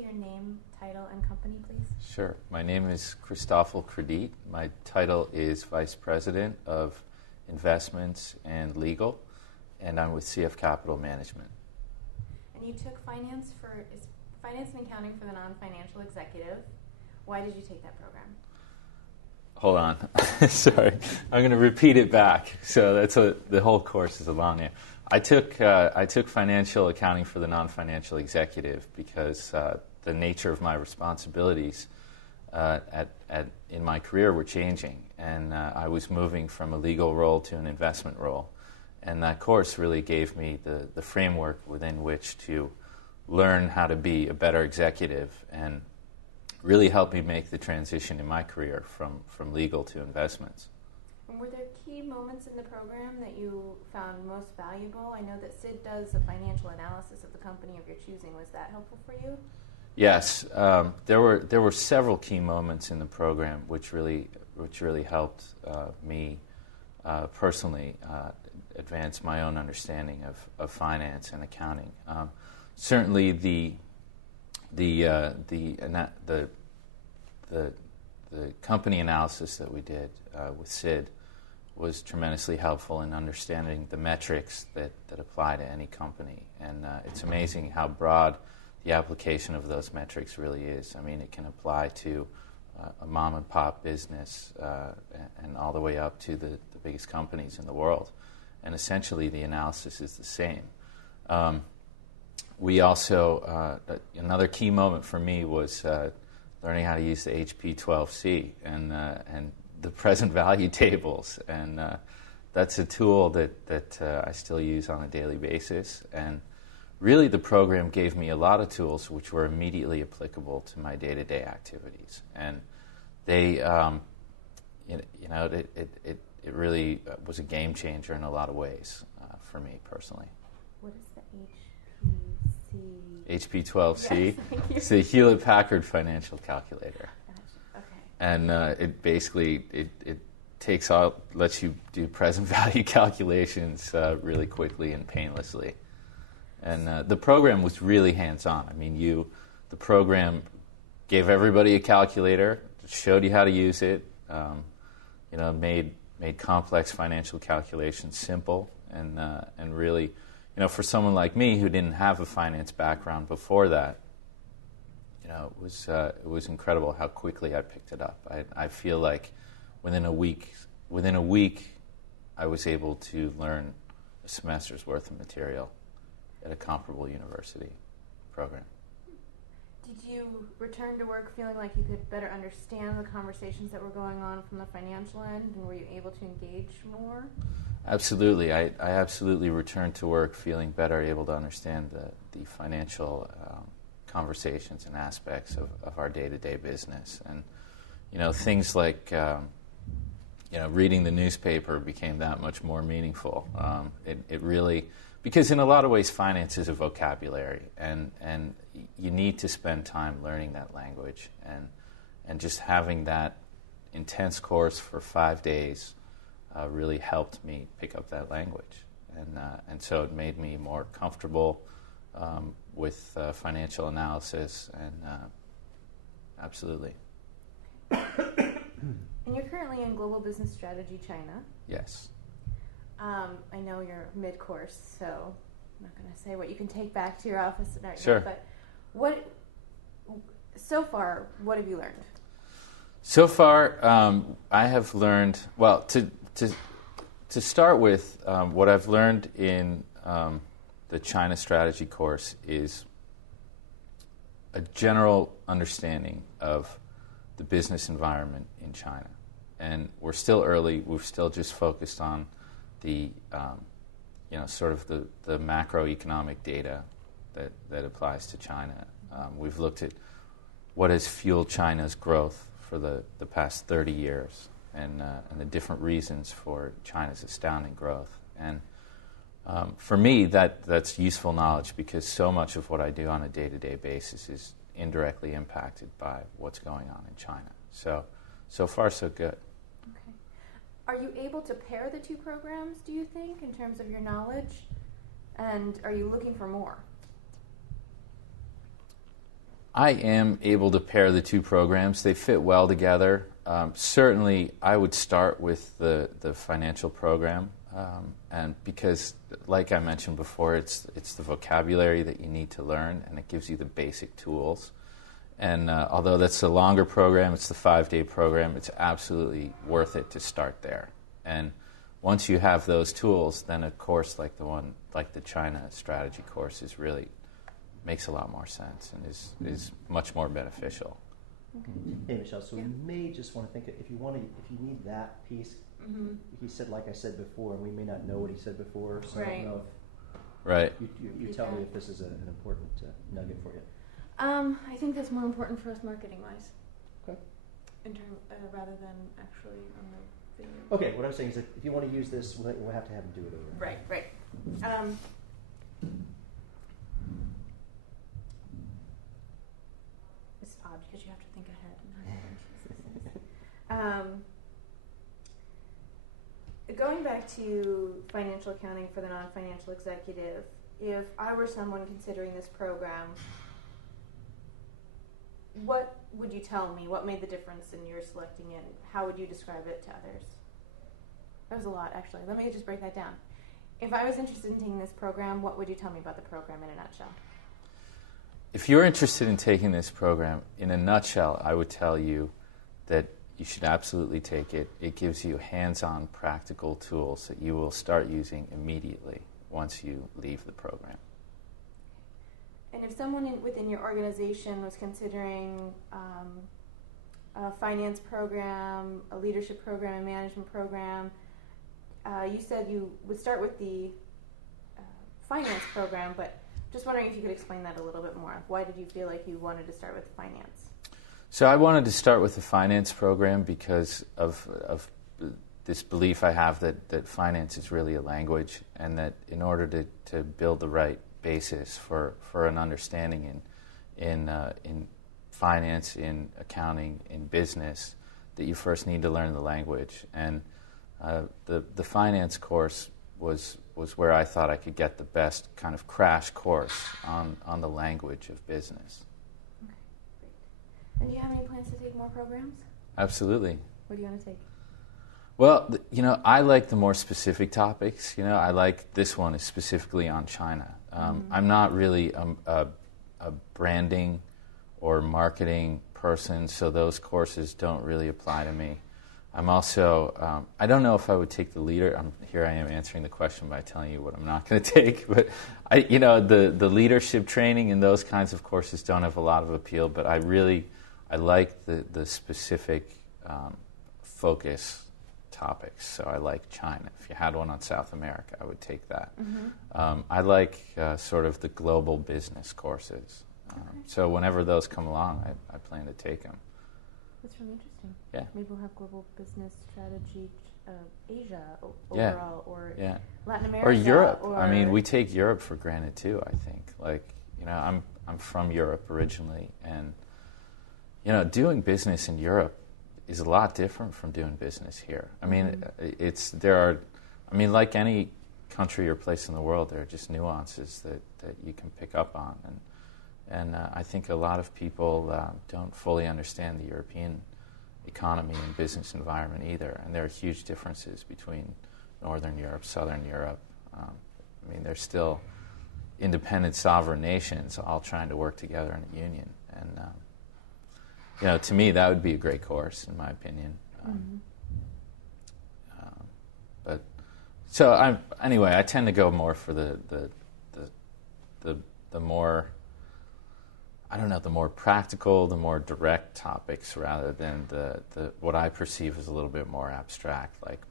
say your name, title, and company, please? Sure. My name is Christoffel Credit. My title is Vice President of Investments and Legal, and I'm with CF Capital Management. And you took finance and accounting for the non-financial executive. Why did you take that program? Hold on. Sorry. I'm going to repeat it back. So the whole course is a long name. I took financial accounting for the non-financial executive because the nature of my responsibilities in my career were changing, and I was moving from a legal role to an investment role. And that course really gave me the framework within which to learn how to be a better executive and really helped me make the transition in my career from legal to investments. And were there key moments in the program that you found most valuable? I know that Sid does a financial analysis of the company of your choosing. Was that helpful for you? Yes, there were several key moments in the program which really helped me personally advance my own understanding of finance and accounting. Certainly, the company analysis that we did with Sid was tremendously helpful in understanding the metrics that apply to any company. And it's amazing how broad the application of those metrics really is. I mean, it can apply to a mom-and-pop business and all the way up to the biggest companies in the world. And essentially, the analysis is the same. We also, another key moment for me was learning how to use the csep8 and the present value tables. And that's a tool that I still use on a daily basis. And really, the program gave me a lot of tools which were immediately applicable to my day-to-day activities. And they, it really was a game changer in a lot of ways for me personally. What is the HP12C. Yes, thank you. It's the Hewlett-Packard financial calculator. Gotcha. Okay. And it basically lets you do present value calculations really quickly and painlessly. And the program was really hands-on. I mean, the program gave everybody a calculator, showed you how to use it, made complex financial calculations simple, and really, for someone like me who didn't have a finance background before that, it was incredible how quickly I picked it up. I feel like within a week, I was able to learn a semester's worth of material at a comparable university program. Did you return to work feeling like you could better understand the conversations that were going on from the financial end, and were you able to engage more? Absolutely. I absolutely returned to work feeling better, able to understand the financial conversations and aspects of our day-to-day business. And, things like, reading the newspaper became that much more meaningful. It really, because in a lot of ways finance is a vocabulary, and you need to spend time learning that language. And just having that intense course for 5 days really helped me pick up that language. And so it made me more comfortable with financial analysis, and absolutely. And you're currently in Global Business Strategy China. Yes. I know you're mid-course, so I'm not going to say what you can take back to your office right Sure. now, but so far, what have you learned? So far, I have learned, well, to start with, what I've learned in the China strategy course is a general understanding of the business environment in China. And we're still early. We've still just focused on the, sort of the macroeconomic data that applies to China. We've looked at what has fueled China's growth for the past 30 years and the different reasons for China's astounding growth. And for me, that's useful knowledge because so much of what I do on a day-to-day basis is indirectly impacted by what's going on in China. So far, so good. Okay. Are you able to pair the two programs, do you think, in terms of your knowledge? And are you looking for more? I am able to pair the two programs. They fit well together. Certainly, I would start with the financial program, and because, like I mentioned before, it's the vocabulary that you need to learn, and it gives you the basic tools. And although that's a longer program, it's the 5-day program, it's absolutely worth it to start there. And once you have those tools, then a course like the China strategy course makes a lot more sense and is much more beneficial. Okay. Hey, Michelle, so we may just want to think, if you need that piece, he said, like I said before, and we may not know what he said before, so I don't know if you tell me if this is an important nugget for you. I think that's more important for us marketing-wise. Okay. Rather than actually on the video. Okay, what I'm saying is that if you want to use this, we'll have to have him do it over. Right. It's odd because you have to think ahead. Going back to financial accounting for the non-financial executive, if I were someone considering this program, what would you tell me? What made the difference in your selecting it? How would you describe it to others? That was a lot, actually. Let me just break that down. If I was interested in taking this program, what would you tell me about the program in a nutshell? If you're interested in taking this program, in a nutshell, I would tell you that you should absolutely take it. It gives you hands-on practical tools that you will start using immediately once you leave the program. And if someone within your organization was considering a finance program, a leadership program, a management program, you said you would start with the finance program, but just wondering if you could explain that a little bit more. Why did you feel like you wanted to start with finance? So I wanted to start with the finance program because of this belief I have that finance is really a language, and that in order to build the right basis for an understanding in finance, in accounting, in business, that you first need to learn the language. And the finance course was where I thought I could get the best kind of crash course on the language of business. Okay, great. And do you have any plans to take more programs? Absolutely. What do you want to take? Well, I like the more specific topics. I like this one is specifically on China. I'm not really a branding or marketing person, so those courses don't really apply to me. I'm also, I don't know if I would take the leader. Here I am answering the question by telling you what I'm not going to take. But the leadership training and those kinds of courses don't have a lot of appeal. But I like the specific focus topics. So I like China. If you had one on South America, I would take that. I like sort of the global business courses. So whenever those come along, I plan to take them. That's really interesting. Yeah. Maybe we'll have global business strategy, Asia overall, or Latin America, or Europe. Or I mean, we take Europe for granted too. I think, I'm from Europe originally, and doing business in Europe is a lot different from doing business here. I mean, like any country or place in the world, there are just nuances that you can pick up on, and I think a lot of people don't fully understand the European economy and business environment either, and there are huge differences between Northern Europe, Southern Europe. They're still independent sovereign nations all trying to work together in a union, and to me, that would be a great course, in my opinion. I tend to go more for the more, the more practical, the more direct topics, rather than the what I perceive as a little bit more abstract, like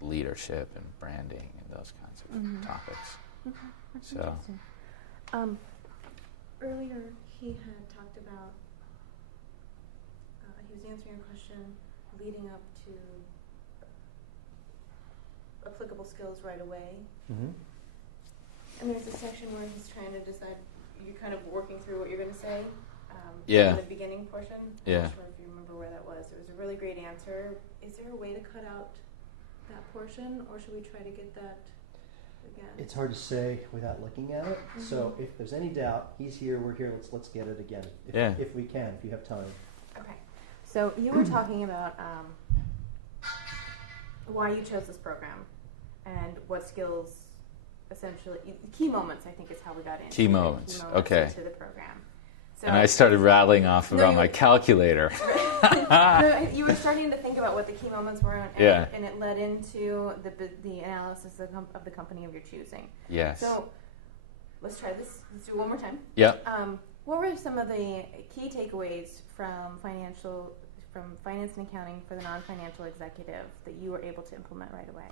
leadership and branding and those kinds of topics. Okay, that's So. interesting. Earlier, he had talked about. He was answering a question leading up to applicable skills right away. And there's a section where he's trying to decide, you're kind of working through what you're going to say in the beginning portion. I'm not sure if you remember where that was. It was a really great answer. Is there a way to cut out that portion, or should we try to get that again? It's hard to say without looking at it. So if there's any doubt, he's here, we're here, let's get it again. If we can, if you have time. Okay. So you were talking about why you chose this program and what skills, essentially, key moments, I think is how we got into Key moments, okay. into the program. So, And I started rattling off about my calculator. No, you were starting to think about what the key moments were, and, Yeah. and it led into the analysis of the company of your choosing. Yes. So let's try this. Let's do it one more time. Yep. What were some of the key takeaways from finance and accounting for the non-financial executive that you were able to implement right away?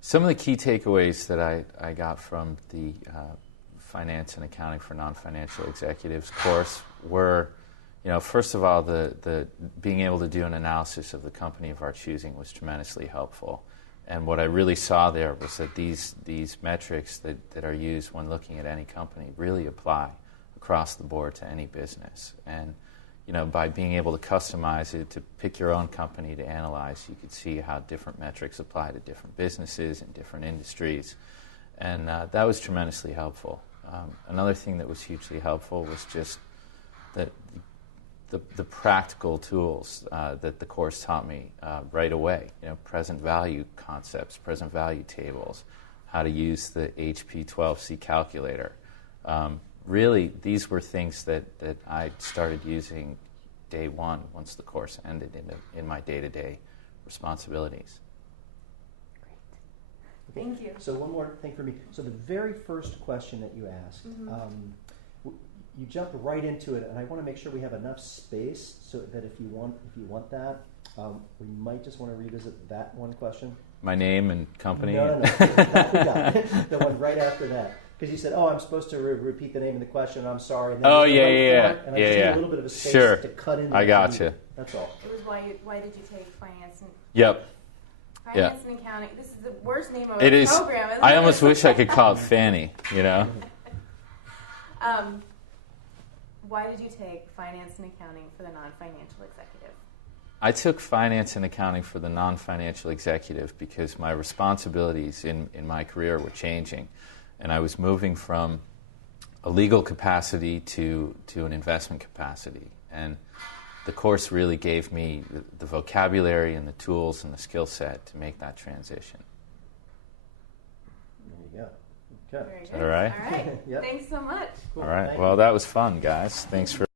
Some of the key takeaways that I got from the finance and accounting for non-financial executives course were, first of all, the being able to do an analysis of the company of our choosing was tremendously helpful. And what I really saw there was that these metrics that are used when looking at any company really apply across the board to any business. And by being able to customize it to pick your own company to analyze, you could see how different metrics apply to different businesses and different industries. And that was tremendously helpful. Another thing that was hugely helpful was just that the practical tools that the course taught me right away. Present value concepts, present value tables, how to use the HP12C calculator. Really, these were things that I started using day one once the course ended in my day-to-day responsibilities. Great. Thank you. So one more thing for me. So the very first question that you asked, you jumped right into it, and I want to make sure we have enough space so that if you want that, we might just want to revisit that one question. My name and company? No. The one right after that. Because you said, I'm supposed to repeat the name of the question, I'm sorry. And then yeah. And I just need a little bit of a space to cut in. I gotcha. That's all. It was why did you take finance and... Yep. Finance and accounting. This is the worst name of it a is, program, isn't I it? almost wish I could call it Fanny, Why did you take finance and accounting for the non-financial executive? I took finance and accounting for the non-financial executive because my responsibilities in my career were changing. And I was moving from a legal capacity to an investment capacity. And the course really gave me the vocabulary and the tools and the skill set to make that transition. There you go. Okay. Very good. Is that all right? All right. Yep. Thanks so much. Cool. All right. Thank Well, you. that was fun, guys. Thanks for